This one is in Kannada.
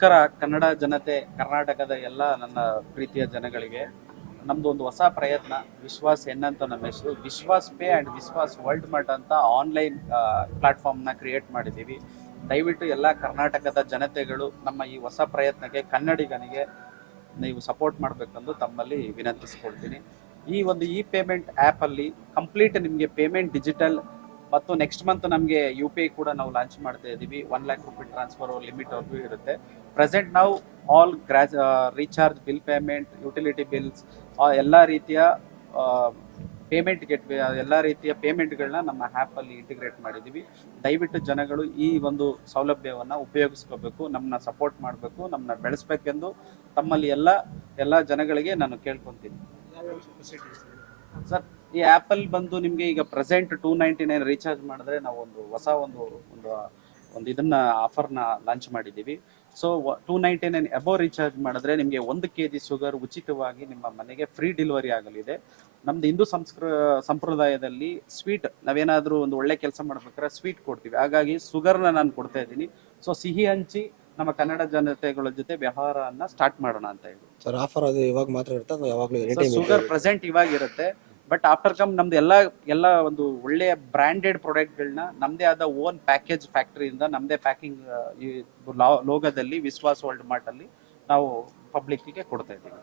ನಮಸ್ಕಾರ ಕನ್ನಡ ಜನತೆ, ಕರ್ನಾಟಕದ ಎಲ್ಲ ನನ್ನ ಪ್ರೀತಿಯ ಜನಗಳಿಗೆ. ನಮ್ದು ಒಂದು ಹೊಸ ಪ್ರಯತ್ನ ವಿಶ್ವಾಸ್ ಎನ್ ಅಂತ ನಮ್ಮ ಹೆಸರು. Vishwas pay and Vishwas world mart ಅಂತ ಆನ್ಲೈನ್ ಪ್ಲಾಟ್ಫಾರ್ಮ್ನ ಕ್ರಿಯೇಟ್ ಮಾಡಿದ್ದೀವಿ. ದಯವಿಟ್ಟು ಎಲ್ಲ ಕರ್ನಾಟಕದ ಜನತೆಗಳು ನಮ್ಮ ಈ ಹೊಸ ಪ್ರಯತ್ನಕ್ಕೆ, ಕನ್ನಡಿಗನಿಗೆ ನೀವು ಸಪೋರ್ಟ್ ಮಾಡಬೇಕೆಂದು ತಮ್ಮಲ್ಲಿ ವಿನಂತಿಸ್ಕೊಳ್ತೀನಿ. ಈ ಪೇಮೆಂಟ್ ಆ್ಯಪಲ್ಲಿ ಕಂಪ್ಲೀಟ್ ನಿಮಗೆ ಪೇಮೆಂಟ್ ಡಿಜಿಟಲ್, ಮತ್ತು ನೆಕ್ಸ್ಟ್ ಮಂತ್ ನಮಗೆ UPI ಕೂಡ ನಾವು ಲಾಂಚ್ ಮಾಡ್ತಾ ಇದ್ದೀವಿ. 1 lakh ರೂಪಾಯಿ ಟ್ರಾನ್ಸ್ಫರ್ ಲಿಮಿಟ್ ಅವ್ರಿಗೂ ಇರುತ್ತೆ. ಪ್ರೆಸೆಂಟ್ ನಾವು all recharge, bill payment, utility bills, ಎಲ್ಲ ರೀತಿಯ ಪೇಮೆಂಟ್ ಗೆಟ್ವೇ, ಎಲ್ಲ ರೀತಿಯ ಪೇಮೆಂಟ್ಗಳನ್ನ ನಮ್ಮ ಆ್ಯಪಲ್ಲಿ ಇಂಟಿಗ್ರೇಟ್ ಮಾಡಿದ್ದೀವಿ. ದಯವಿಟ್ಟು ಜನಗಳು ಈ ಒಂದು ಸೌಲಭ್ಯವನ್ನು ಉಪಯೋಗಿಸ್ಕೋಬೇಕು, ನಮ್ಮನ್ನ ಸಪೋರ್ಟ್ ಮಾಡಬೇಕು, ನಮ್ಮನ್ನ ಬೆಳೆಸ್ಬೇಕೆಂದು ತಮ್ಮಲ್ಲಿ ಎಲ್ಲ ಜನಗಳಿಗೆ ನಾನು ಕೇಳ್ಕೊತೀನಿ. ಸರ್, ಈ ಆ್ಯಪಲ್ಲಿ ಬಂದು ನಿಮಗೆ ಈಗ ಪ್ರೆಸೆಂಟ್ 299 ರೀಚಾರ್ಜ್ ಮಾಡಿದ್ರೆ ನಾವು ಒಂದು ಹೊಸ ಒಂದು ಇದನ್ನ ಆಫರ್ನ ಲಾಂಚ್ ಮಾಡಿದ್ದೀವಿ. ಸೊ 299 ಅಬೋ ರೀಚಾರ್ಜ್ ಮಾಡಿದ್ರೆ ನಿಮಗೆ 1 kg ಶುಗರ್ ಉಚಿತವಾಗಿ ನಿಮ್ಮ ಮನೆಗೆ ಫ್ರೀ ಡೆಲಿವರಿ ಆಗಲಿದೆ. ನಮ್ದು ಹಿಂದೂ ಸಂಪ್ರದಾಯದಲ್ಲಿ ಸ್ವೀಟ್, ನಾವೇನಾದರೂ ಒಂದು ಒಳ್ಳೆ ಕೆಲಸ ಮಾಡ್ಬೇಕಾದ್ರೆ ಸ್ವೀಟ್ ಕೊಡ್ತೀವಿ. ಹಾಗಾಗಿ ಶುಗರ್ನ ನಾನು ಕೊಡ್ತಾ ಇದ್ದೀನಿ. ಸೊ ಸಿಹಿ ಹಂಚಿ ನಮ್ಮ ಕನ್ನಡ ಜನತೆಗಳ ಜೊತೆ ವ್ಯವಹಾರನ ಸ್ಟಾರ್ಟ್ ಮಾಡೋಣ ಅಂತ ಹೇಳಿ. ಸರ್, ಆಫರ್ ಅದು ಇವಾಗ ಮಾತ್ರ ಇರುತ್ತೆ ಅಥವಾ ಯಾವಾಗಲೂ any sir, time sugar present ಇವಾಗ ಇರುತ್ತೆ, ಬಟ್ ಆಫ್ಟರ್ ಕಮ್ ನಮ್ದು ಎಲ್ಲ ಒಂದು ಒಳ್ಳೆಯ ಬ್ರ್ಯಾಂಡೆಡ್ ಪ್ರಾಡಕ್ಟ್ಗಳನ್ನ ನಮ್ಮದೇ ಆದ ಓನ್ ಪ್ಯಾಕೇಜ್ ಫ್ಯಾಕ್ಟ್ರಿಯಿಂದ ನಮ್ಮದೇ ಪ್ಯಾಕಿಂಗ್ ಲೋಗದಲ್ಲಿ ವಿಶ್ವಾಸ್ ವರ್ಲ್ಡ್ ಮಾರ್ಟ್ ಅಲ್ಲಿ ನಾವು ಪಬ್ಲಿಕ್ಕಿಗೆ ಕೊಡ್ತಾ ಇದ್ದೀವಿ.